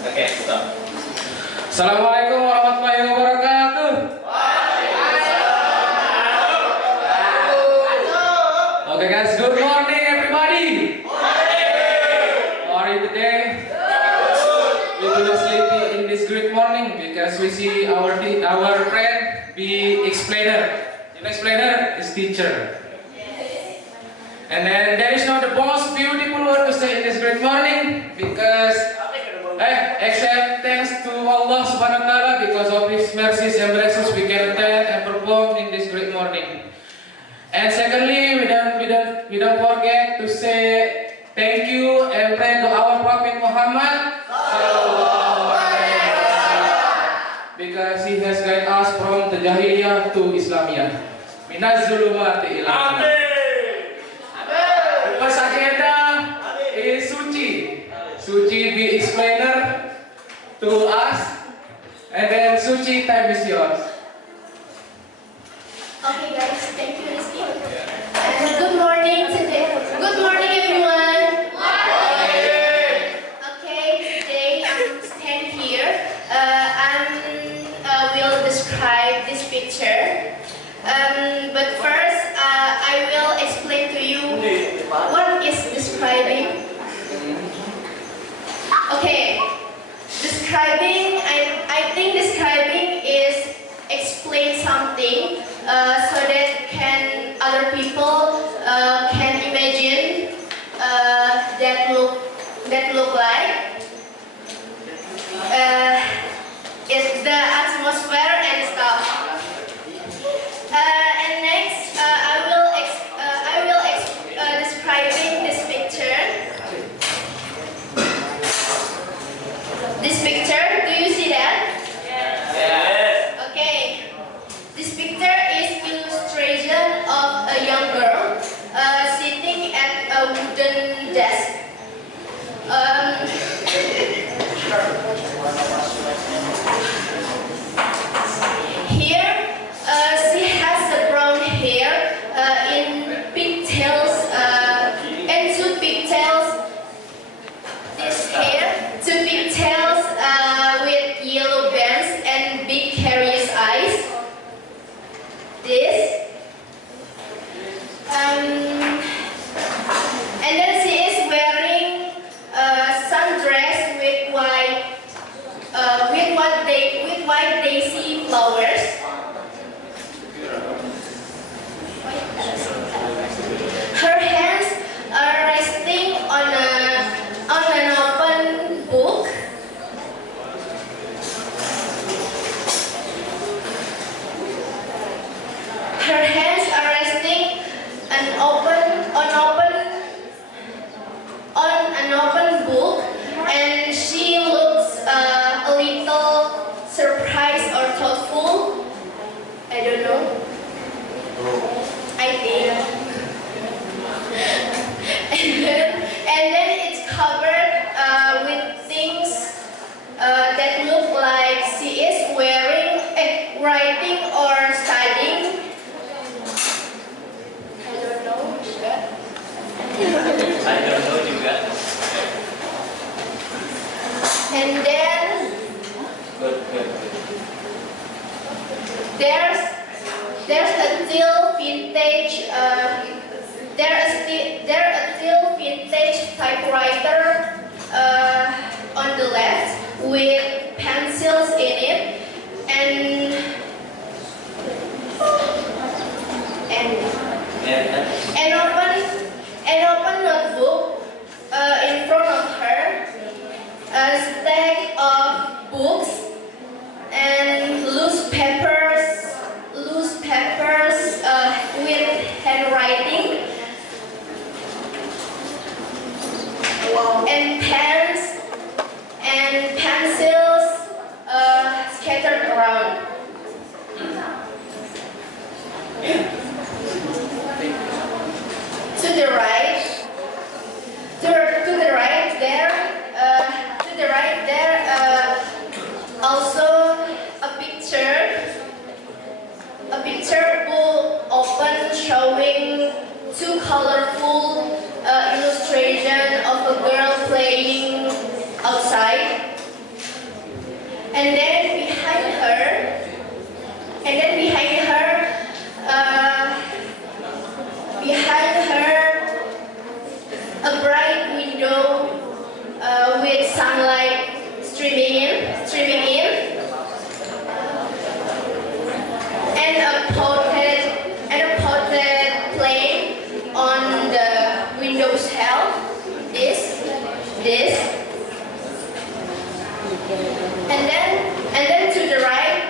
Oke, stop. Assalamualaikum warahmatullahi wabarakatuh. Okay guys, good morning everybody. How are you today? We do not sleepy in this great morning because we see our friend be explainer. You know explainer is teacher. And then there is not the most beautiful word to say in this great morning because except thanks to Allah Subhanahu wa Taala because of His mercies and blessings we can attend and perform in this great morning. And secondly, we don't forget to say thank you and pray to our Prophet Muhammad because he has guided us from the Jahiliyah to Islamiyah. Minaz zulumati ila nur. First agenda is Suci. Suci be explainer to us, and then Suci, time is yours. Okay guys, thank you Rizky. And good morning today. Good morning everyone. Okay, today I'm standing here. I will describe this picture. But first, I will explain to you what is describing. Okay, describing. I think describing is explain something so that can other people can imagine that look like. It's the atmosphere and stuff. And next, I will describing this picture. This picture, do you see that? Yes. Okay. This picture is illustration of a young girl sitting at a wooden desk. Here, she has the brown hair in pigtails and two pigtails. This hair, two pigtails with yellow bands and big curious eyes. This. And then she is wearing sundress with white daisy flowers. Her hands are resting on an open book. Her hands are resting on an open book, and she looks a little surprised or thoughtful. I don't know. I think. And then it's covered with things that look like she is writing or studying. I don't know. I don't know juga. And then Good. there's a teal vintage vintage typewriter on the left with pencils in it and an open notebook in front of her, a stack of books and loose papers with handwriting and pens and pencils scattered around. To the right there And then behind her, a bright window with sunlight streaming in, and a potted plant on the window sill. This, and then to the right,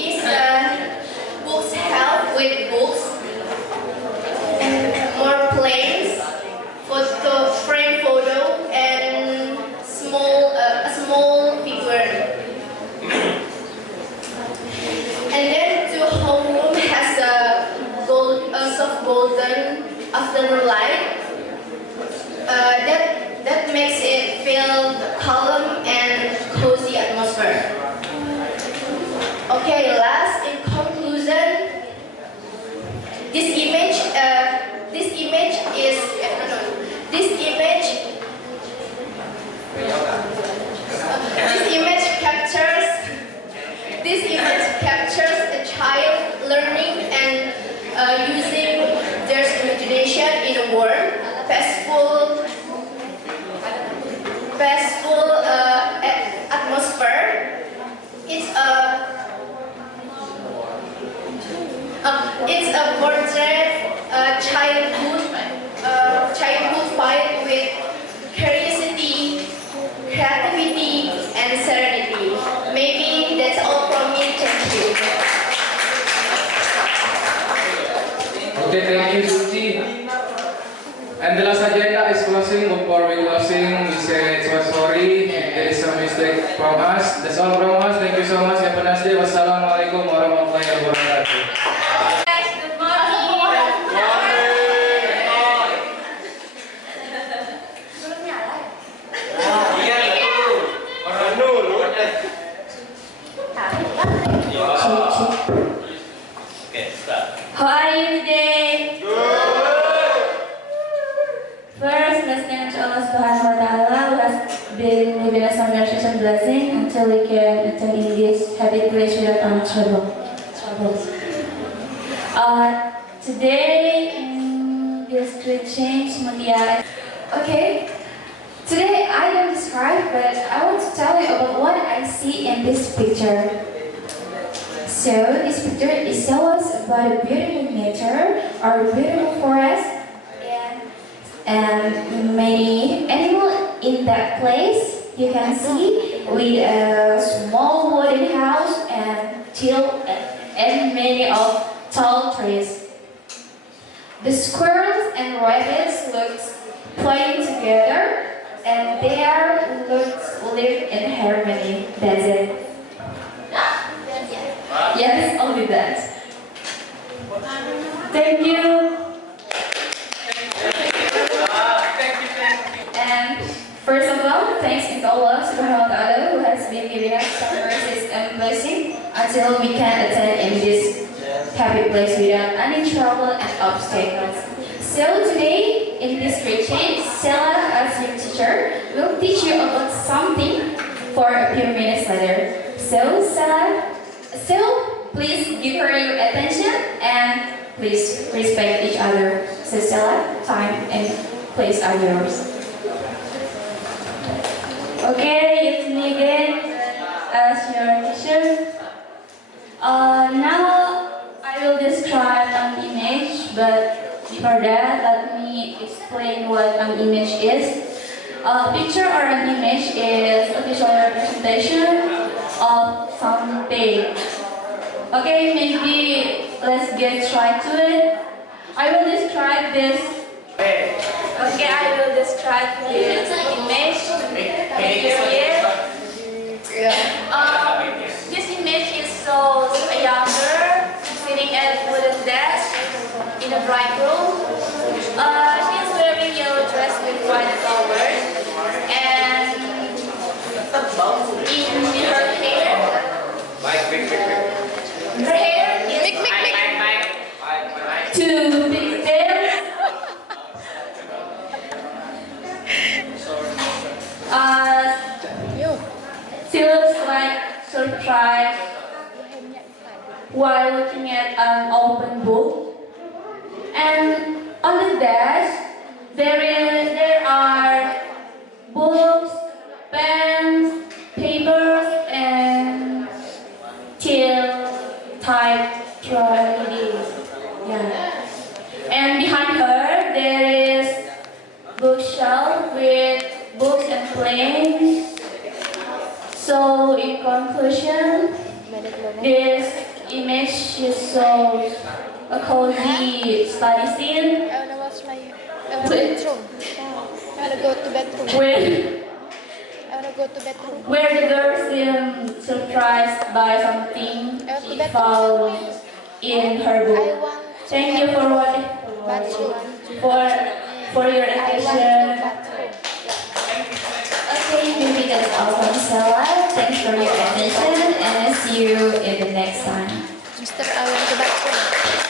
is a bookshelf with books and more planes, frame photo, and a small figure. And then the whole room has a soft golden afternoon light that makes it feel calm and cozy atmosphere. Okay, last in conclusion, this image captures a child learning and using their imagination in a warm, peaceful atmosphere. It's a portrait childhood filled with curiosity, creativity, and serenity. Maybe that's all from me. Thank you. Okay, thank you, Suci. And the last agenda is closing. Before we closing, we say sorry if there is some mistake from us. That's all from us. Thank you so much. Have a nice day. Wassalamualaikum warahmatullahi wabarakatuh. Good morning. Okay, start. How are you today? First, let's thank Allah Subhanahu wa Ta'ala who has been giving us some mercy and blessing until we can attend in this happy place without any troubles. Today in this great change, Mutia. Okay, today I don't describe, but I want to tell you about what I see in this picture. So this picture is tell us about a beautiful nature or a beautiful forest and many animals in that place. You can see with a small wooden house and many of tall trees. The squirrels and rabbits look playing together and they live in harmony. That's it. Yes, only that. Thank you. And first of all, thanks to Allah Subhanahu wa Ta'ala who has been giving us some mercies and blessing until we can attend in this happy place without any trouble and obstacles. So today, in this great change, Stella, as your teacher, will teach you about something for a few minutes later. So Stella, please give her your attention and please respect each other. So Stella, time and place are yours. Okay, it's me again as your teacher. Now I will describe an image, but before that, let me explain what an image is. A picture or an image is a visual representation of something. Okay, maybe let's get right to it. I will describe this. Okay, I will describe this image. This image is so a young girl sitting at a wooden desk in a bright room. She is wearing yellow dress with white flowers, and in her hair, her hair is two pigtails, while looking at an open book. And on the desk, there are books, pens, papers, and till typewriter. Yeah. And behind her, there is bookshelf with books and planes. So, in conclusion, this image shows a cozy study scene I wanna wash my. I wanna bedroom. I wanna go to bedroom. I wanna go to bedroom. where the girl seemed surprised by something she found in her I book. want. Thank you for watching, Bathroom. for your I want attention. bathroom. Okay, maybe that's all from Stella. Thanks for your attention and see you in the next time. Mr. I want the bathroom.